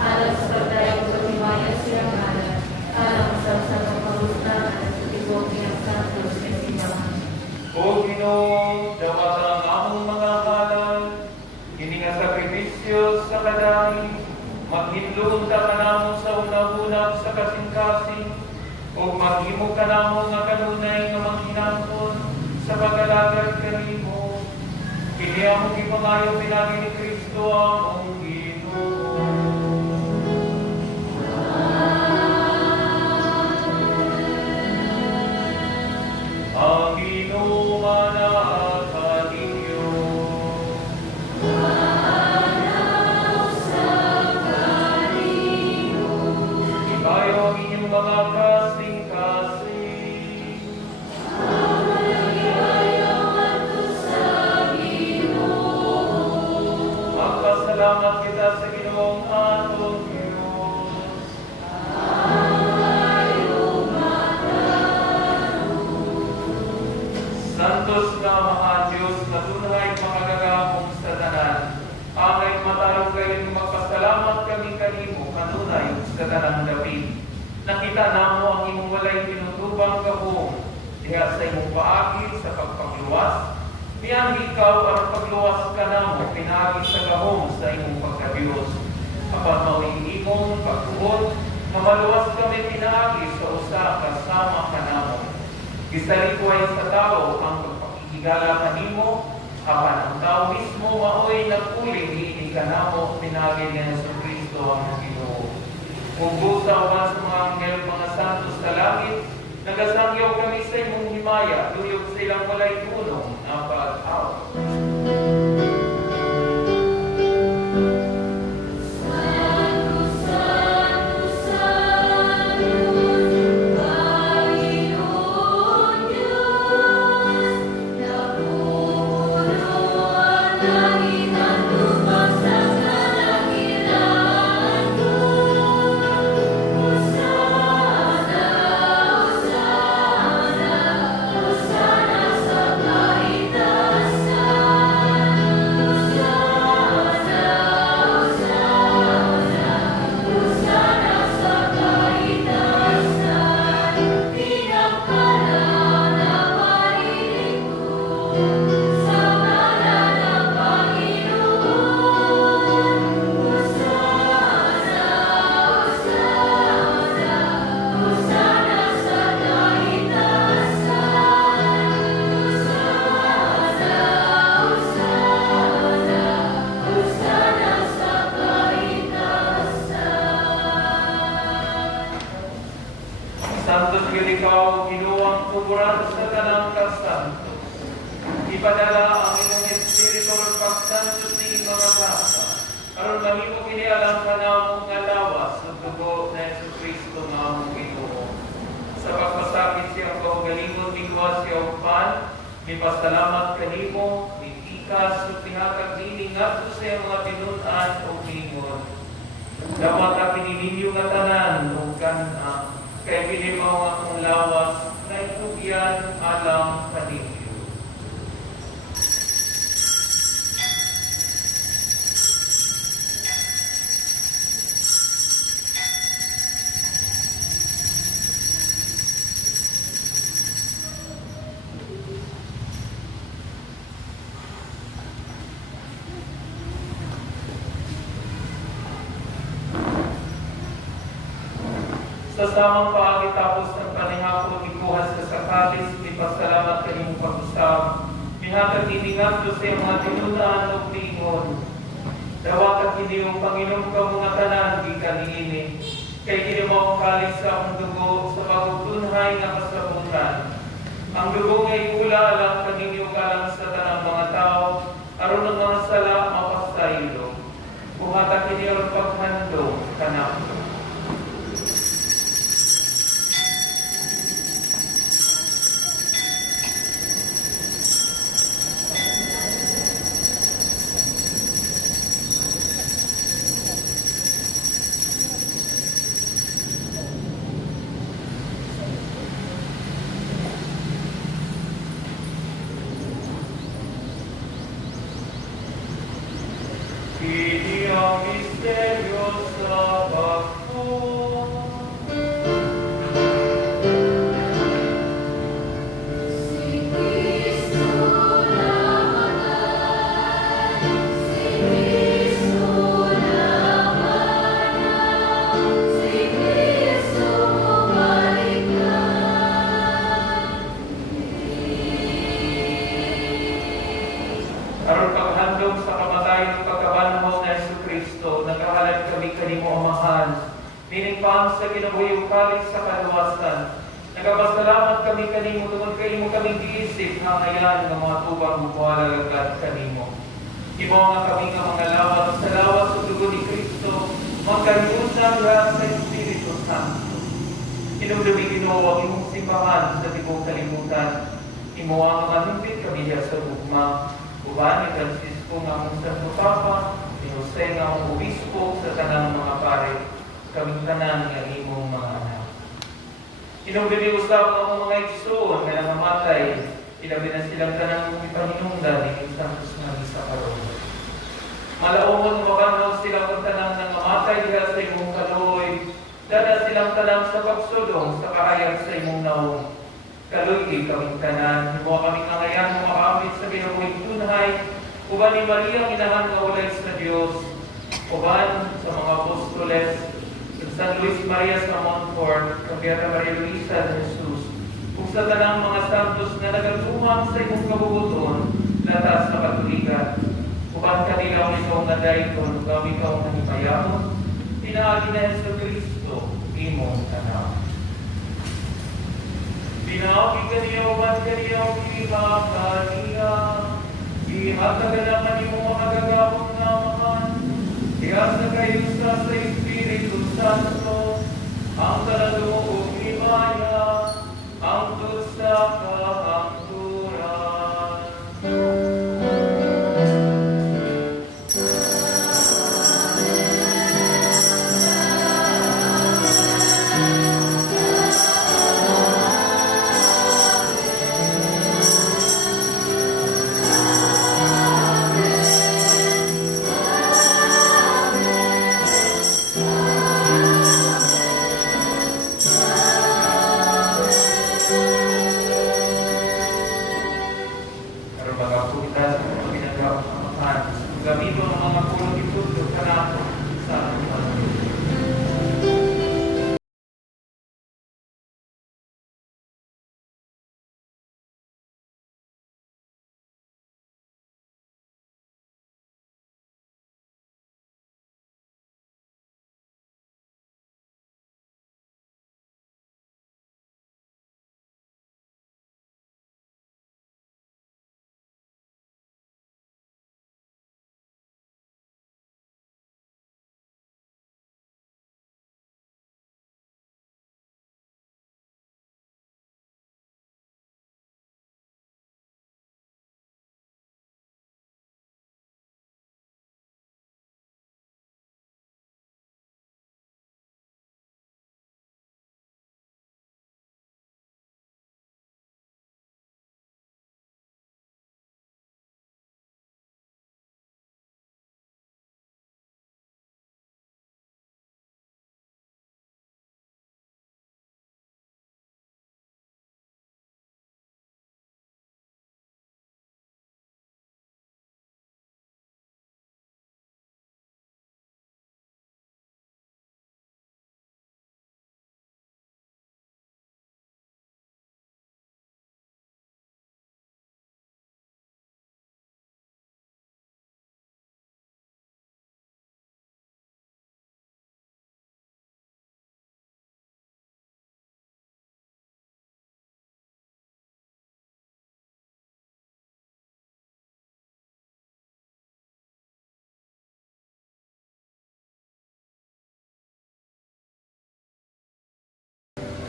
alam sa pagdayag sa himayan siyang ngalan, alam sa pagpagusta at sa tibok niyang santos sa simbahan. O Ginoo, dawat ang among mga halal, kini nga sakripisyo sa kadahi, maghinloon ta kanamo sa unahunag sa kasing-kasing, o maghimo kanamo nga kanunay nga manghinangkon sa pag-alagad kanimo. Kini among gipangayo pinagi ni Kristo among Ginoo. Ang Ginoo manaag ninyo. Ibayo ang inyong mga kasing-kasing. Magpasalamat kita sa Ginoong atong Diyos. Santos na mga Diyos, natunay makagagamong sa tanan. Angay matarong kayo magpasalamat kami kanimo, kanunay sa tanang David. Nakita namo ang imong walay pinutubang gahom, diha sa imong paagi sa pagpagluwas. Niyang ikaw ang pagluwas ka namo, pinagi sa gahom sa imong pagkabiyos. Apat mawing imong pagtuod, na maluwas kami pinagi sa usa kasama ka namo. Gisalikway sa tao ang pagpakikigala kanimo, apan ang tao mismo maoy naguli ni kanamo pinagi ni Hesus Kristo ang Ginoo. Ug sa uban sa mga anghel, mga santos sa langit, nagasangyaw kami sa imong himaya, tuyog sa ilang walay punong na pag-aw. Santos yun ikaw, ginuwang kuburan sa tanang kasantos. Ipadala ang inyong Espiritu ng pagsantos ng mga grasa. Aron mahimo kini alam ka namong nga lawas sa dugo na Hesus Kristo nga among Ginoo. Sa pagpasakit siya ang kaugalingon ni Kuha siya upan, mipasalamat kanimo, mitikas, sutihatag dini ngadto sa iyang mga tinud-an o lingon. Dapat ang pinininyo nga tanan o kana, kay pinimaw akong lawas na itugyan alam kaninyo. Sa samang paagi tapos ng panihapon, ikuhas ka sa kalis, ipasalamat kanimong pag-usap. Mihatag iningat sa mga tinunaan o tingon. Dawat at hindi yung Panginoon ka mga tanan, di kanini. Kay kinimang kalis sa akong dugo sa pagtutunhay nga kasabutan. Ang dugo ngay kula alam kaninyo kalang sa tanang mga tao, aron ng mga sala mapasaylo. Buhatag kini ang paghandong kanang. Pinipang sa kinabuhi ukalit sa kaluwasan. Nagapasalamat kami kanimo tungod kay mo kami giisip nga ayan nga mga tubang muhalagagat kanimo. Imo nga kami nga mga lawas sa lawas sa dugo ni Kristo, magkalimutan lahat sa Espiritu Santo. Inumdumi Ginoo ang imong simbahan sa tibok kalimutan. Imo ang mahimpit kami diya sa ugma. Uban ni Francisco nga among Santo Papa, ni Jose nga among obispo sa tanang mga pare, kaming tanan nga imong mga anak. Inumdumi usab ang among mga igsoon nga nangamatay, ilabi na silang tanang ipahinungdan ni Santos nga misa karon. Malaumon mabanaw sila kung tanang nangamatay diha sa imong kaloy, dada silang tanang sa pagsulong sa kahayag sa imong naong. Kaluy kaming tanan, mo kaming nangayan makamit sa binabuhing tunhay, uban ni Maria inahan nga walay sa Dios, uban sa mga apostoles, sa San Luis Maria sa Montfort, Beata Maria Luisa de Jesus, ug sa tanang mga santos na nagatuman sa imong kabubuton, latas na katuligan, uban kanila ikaw nga dayon, ikaw nga himayamon, pinaagi na Jesu Cristo, imong anak. Pinaki kaniyo man kaniyo kinakaniya, ihatagalaman mo makagagawang namahan, iyasa kayo sa Espiritu Santo, ang talalong himaya, ang dusa kahangturan.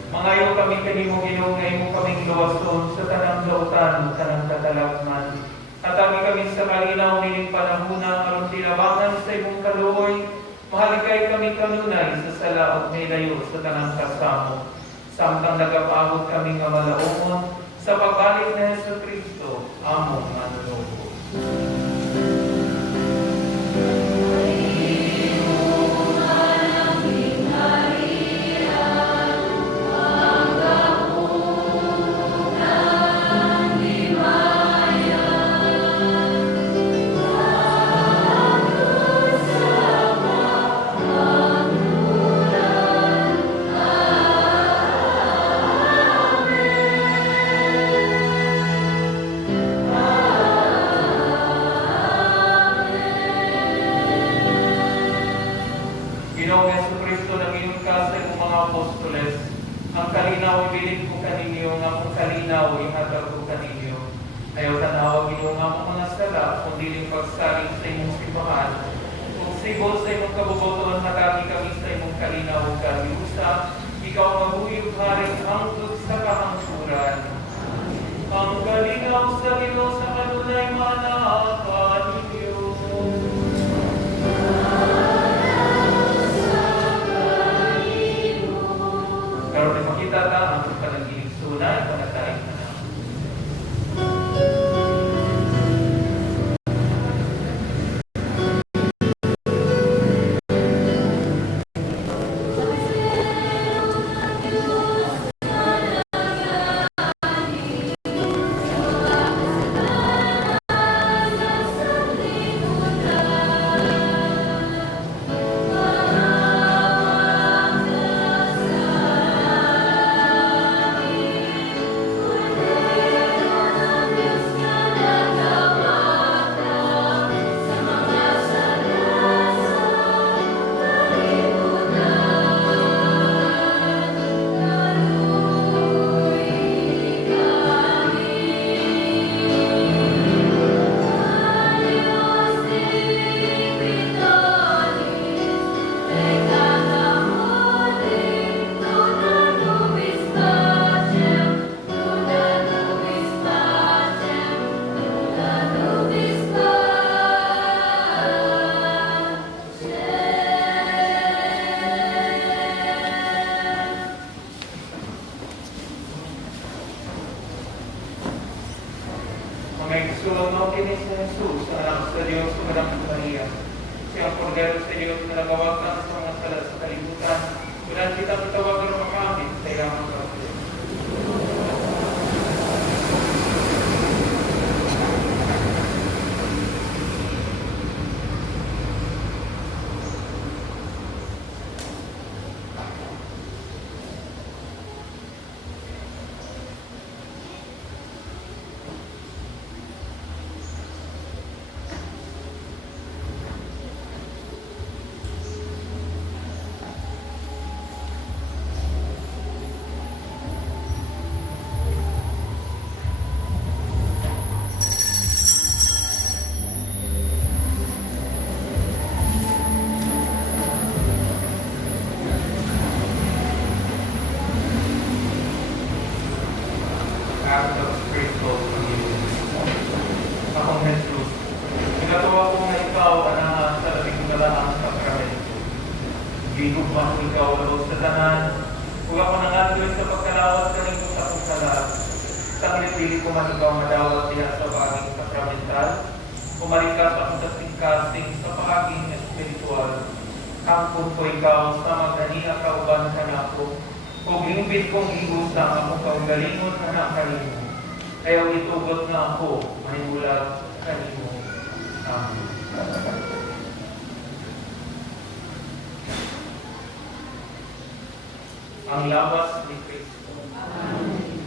Mangayo kami kanimo Ginoo nga imo kaming luwason sa tanang lautan, tanang katalagman. Katami kami sa kalinaw nining panahuna aron tinabangan sa imong kaluoy. Mahalikay kami kanunay sa sala ug may layo sa tanang kasamo. Samtang nagapaabot kami nga malaumon sa pagbalik ni Jesu Cristo, among manloloko. natin mga apostoles, ang kalinaw ibilin ko kaninyo, nga kung kalinaw ihatag ko kaninyo. Ayaw tanawag inyo nga mga sala, kundi rin pagsaling sa imong simbahan. Kung sigol sa imong kabubotohan na kami sa imong kalinaw o kaliusa, ikaw maguyog haring hangtod sa kahangsuran. Ang kalinaw sa Ginoo sa kanunay manakan ninyo. Karon ay makita ta ang panaginip sunay, panatayin na. Magsuwag mo kinis na Jesus, anak sa Diyos, sumarang Maria. Siyang kordero sa Diyos na nagawag ng sa mga salat sa kalibutan. Ulan kitang itawag ng makamit sa iyang mga kapatid. Act of spiritual communion. Akong Jesus, pinatuwa ko na ikaw, anahan sa labing malaang sakramento. Gigugma ko ikaw, lalo sa tanan. Kung ako nangatloy sa pagkalawas kaning sa akong salat, sa kilipili ko man ikaw madawat diya sa paging sakramental, kumarikas akong kasing-kasing sa paging espiritual. Kampun ko ikaw sa magdaniya kauban ka na ako, kung limbit kong igusang akong kaugalingon na nakalimo, ayaw itugot na ako, mahimulat kanimo. Amen. Ang lawas ni Kristo. Amen.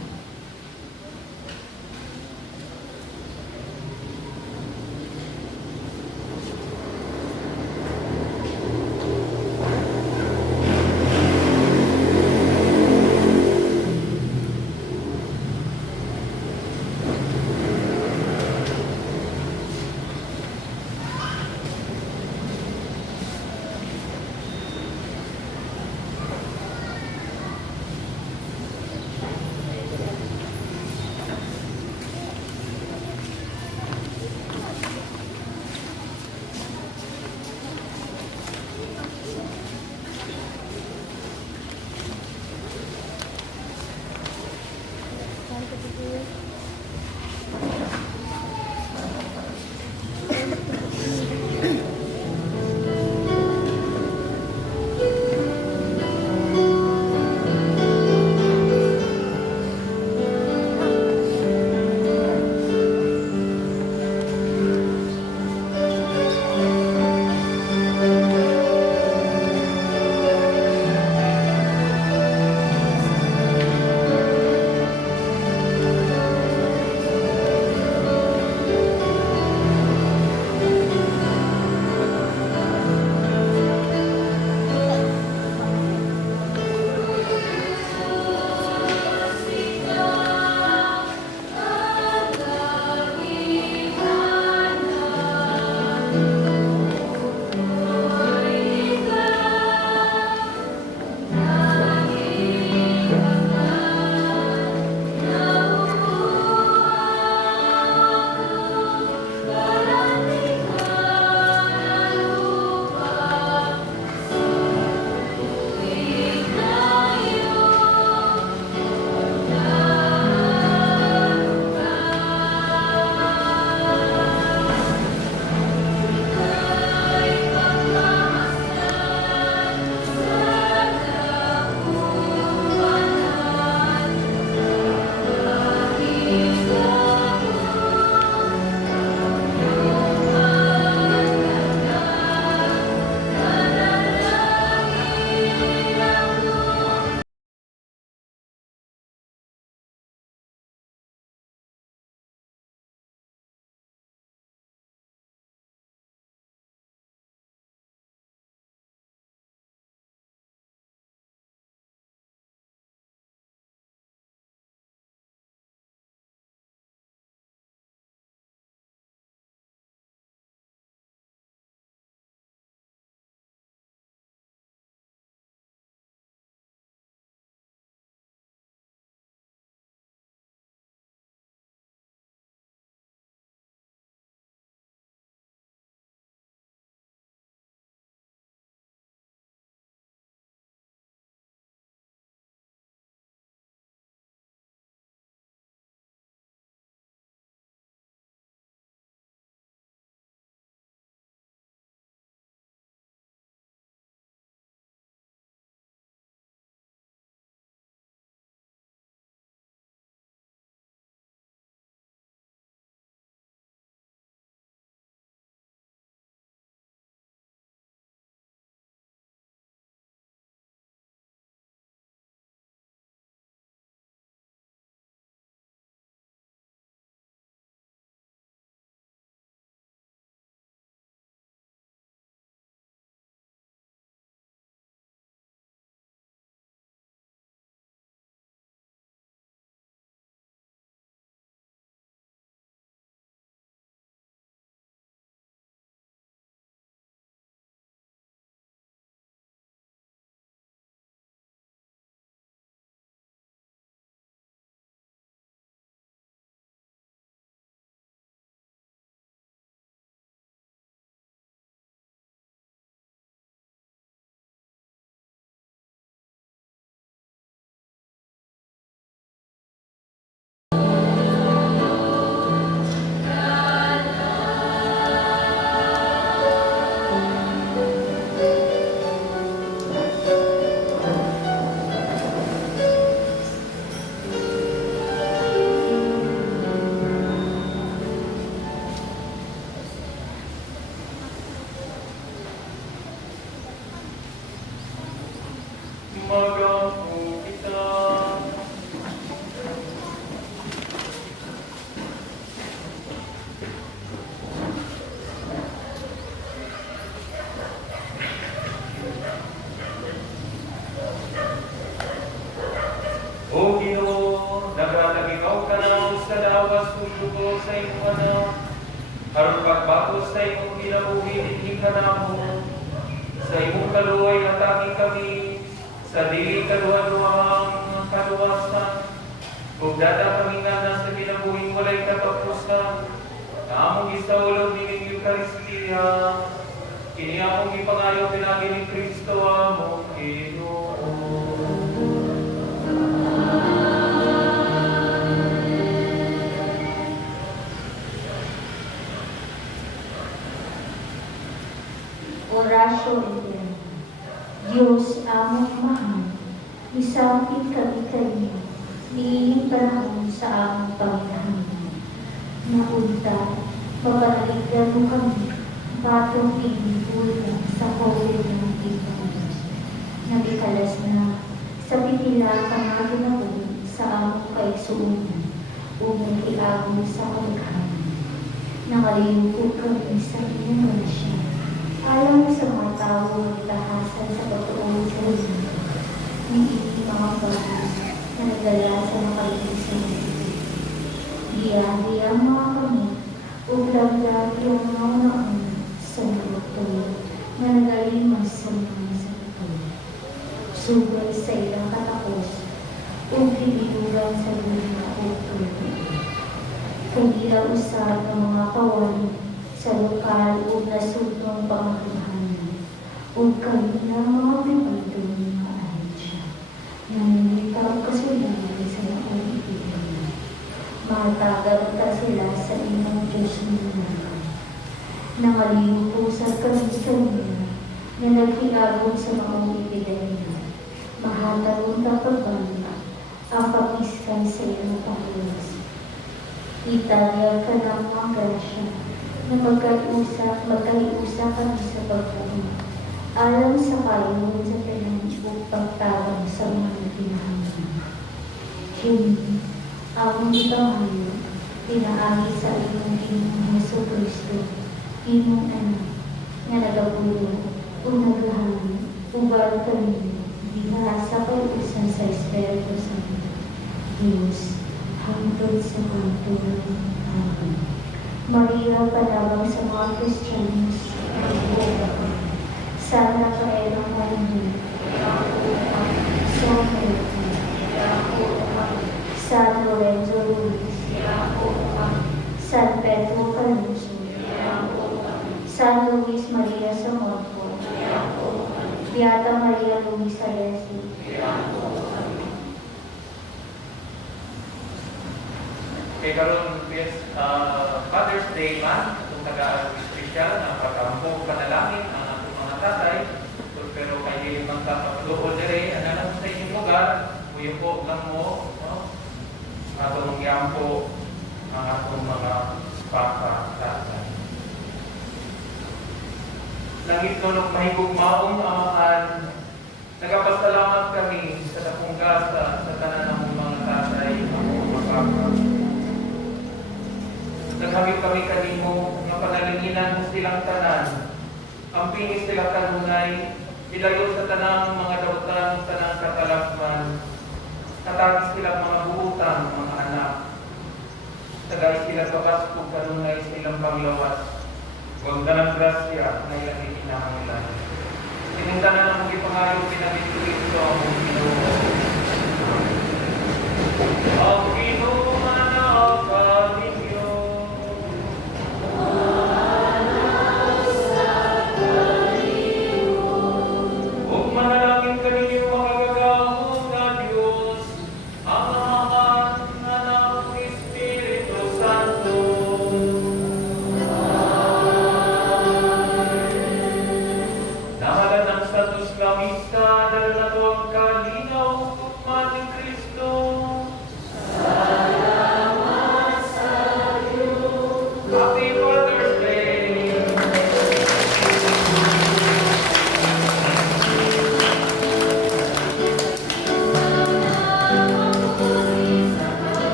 lawas sugo sa imong anak, aron pagbago sa imong kinabuhi dinhi kanamo, sa imong kaluoy hatagi kami, sa dili kaluwa-luwang kaluwasan, ug dada kami nga nasa kinabuhing walay katapusan, na among gisaulog nining Eucharistia, kini among gipangayo pinagi ni Kristo among Ginoo. Orasyon ito. Diyos among mahal, isapin kami kayo, niiling panahon sa among Panginoon. Naunta, mapaligyan mo kami, batong pinipula sa COVID-19. Nabikalas na, sa pitila ka nga ginawin sa among kaigsuunan, unang ilago sa kalighan. Nakaliyuko kami sa inyong grasya. Alam sa mga tao ng tahasan sa pagtuong sa rin, niiti mga bagus na nagdala sa makalitis ng ito. Diyan ang mga kami, uglag-lagi ang mga naon sa naluto na nagalimas sa mga sakto. Sugay sa ilang katapos, ugililugan sa dunia o tulo. Kanila usap ng mga kawali sa lokal o nasudong pangatuhan o kanina mga bibito ng mga ahensya na nilitaw kasulungan sa mga ibigay. Matagad ka sila sa inyong Diyos nila. Nangalimupusan kami sa nila na naghiagod sa mga ibigay nila. Mahatagong kapagbanda ang pagiskan sa iyong Panginoon. Itagyan ka ng mga grasya na magkaiusap kami sa pagkain. Alam sa kayon sa pinag pagtawag sa mga pinahangin. Kini, ang ibangayo, pinaagi sa iyong Ginoong Jesucristo, iyong anak, na nagabulo o naghahangin, ubal kami, diha sa pag-usan sa Espiritu Santo. Diyos, hangtod sa kantunan. Amen. Maria, panabang sa mga Kristiyanos, sana kaelang malamig, San Lorenzo Ruiz, San Pedro Canuso, San Luis Maria Samorco, Beata Maria Luisa Resi, Kaya karon Father's Day man, itong taga-Christian, ang pag-ampo panalangin ang atong mga tatay, pero kay dili man ka pagluod dire, ano lang sa inyong lugar, kuya po lang mo, no? Atong giampo ang atong mga papa tatay. Langit nung mahigugmaong amahan, nagapasalamat kami sa dakong gasa sa tanan ng mga tatay, ang mga papa. Naghamit kami kanimo nga panalinginan mo silang tanan. Ang pingis sila kanunay, ilayo sa tanang mga dautan, tanang katalakman. Natagis silang mga buutan, mga anak. Tagay sila kapaspog kanunay sa ilang panglawas. Huwag na ng grasya na ilang ikinahanglan. Sinundanan ang mga pangayo pinagituloy ito ang mong ginawa.